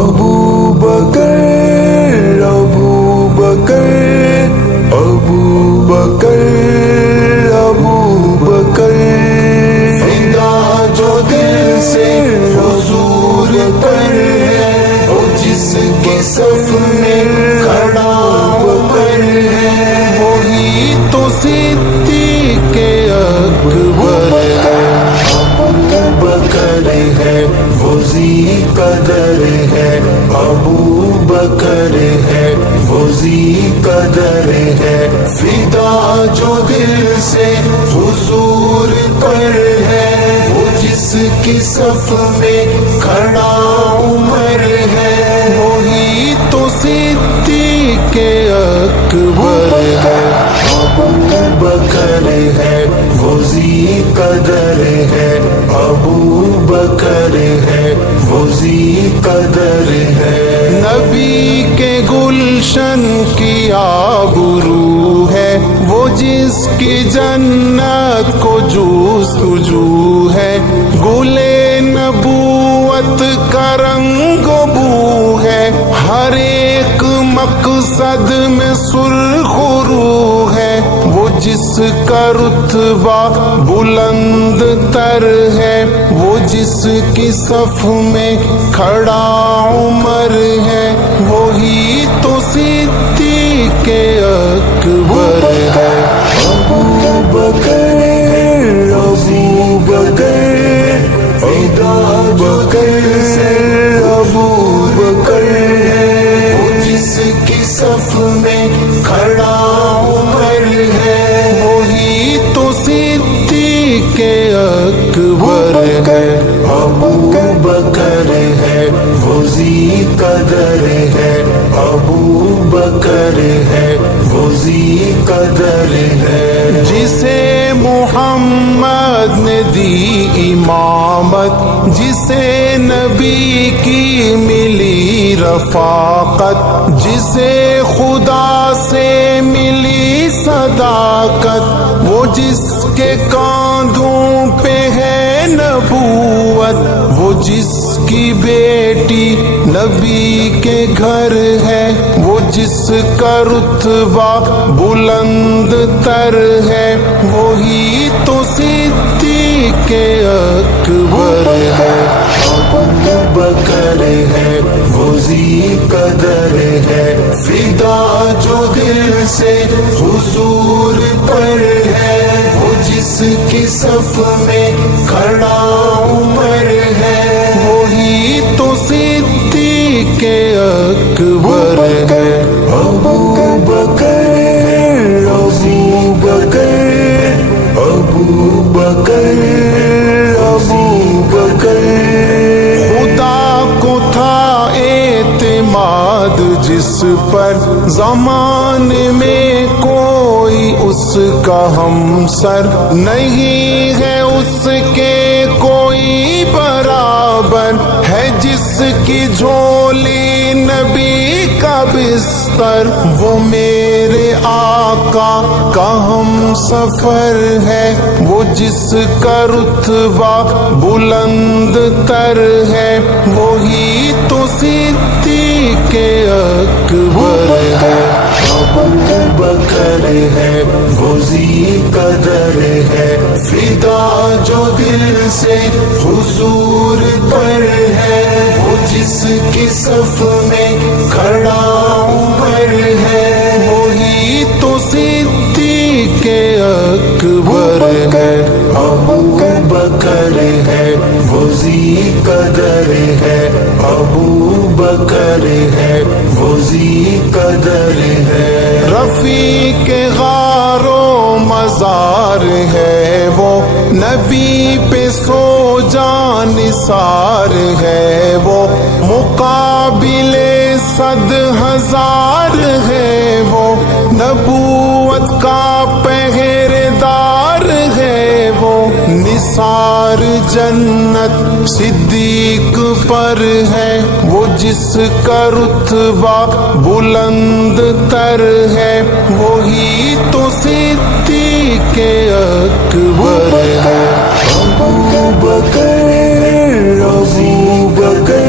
ابو بکر ابو بکر ابو بکر ابو بکر فدا جو دل سے حضور پر ہے، وہ جس کے صف میں کھڑا عمر ہے، وہی تو صدیق اکبر ہے۔ ابو بکر ہے وہ ذی قدر ہے، ابو بکر ہے وہ ذی قدر ہے، فدا جو دل سے حضور پر ہے، وہ جس کی صف میں کھڑا عمر ہے، وہی تو صدیق اکبر ہے۔ ابو بکر ہے وہ ذی قدر ہے، ابو بکر ہے وہ ذی قدر ہے۔ نبی کے گلشن کی آبرو ہے، وہ جس کی جنت کو جستجو ہے، گلے نبوت کا رنگ و بو ہے، ہر ایک مقصد میں سرخ رو ہے، وہ جس کا رتبہ بلند تر ہے، وہ جس کی صف میں کھڑا عمر ہے، وہی تو صدیق اکبر ہے۔ ابو بکر ابو بکر فدا جو دل سے ابو بکر وہ جس کی صف میں کھڑا عمر ہے، وہی تو صدیق اکبر ہے۔ ابو بکر ہے وہ ذی قدر ہے، ابو بکر ہے وہ ذی قدر ہے۔ جسے محمد نے دی امامت، جسے نبی کی ملی رفاقت، جسے خدا سے ملی صداقت، وہ جس کے کاندھوں پہ ہے نبوت، وہ جس کی بیٹی نبی کے گھر ہے، وہ جس کا رتبہ بلند تر ہے، وہی تو صدیق اکبر ہے۔ ابو بکر ہے وہ ذی قدر ہے، فدا جو دل سے حضور پر ہے، وہ جس کی صف میں کھڑا عمر ہے، وہی تو صدیق اکبر ہے۔ ابو بکر ابو بکر ابو بکر ابو بکر خدا کو تھا اعتماد جس پر، زمانے میں کوئی اس کا ہمسر نہیں ہے، اس کے کوئی برابر ہے، جس کی جھولی نبی کا بستر، وہ میرے آقا کا ہم سفر ہے، وہ جس کا رتبہ بلند تر ہے، وہی تو صدیق اکبر ہے۔ ابو بکر ہے وہ ذی قدر ہے، فدا جو دل سے حضور پر ہے، وہ جس کی صف میں کھڑا عمر ہے، وہی تو صدیق اکبر ہے۔ ابو بکر ہے وہ ذی قدر ہے، ابو بکر ہے وہ ذی قدر ہے۔ رفیق غار و مزار ہے وہ، نبی پہ سو جان نثار ہے وہ، مقابل 100,000 ہے وہ، نبوت کا پہرےدار ہے وہ، نثار جنت صدیق پر ہے، وہ جس کا رتبہ بلند تر ہے، وہی تو صدیق اکبر ہے۔ ابو بکر ابو بکر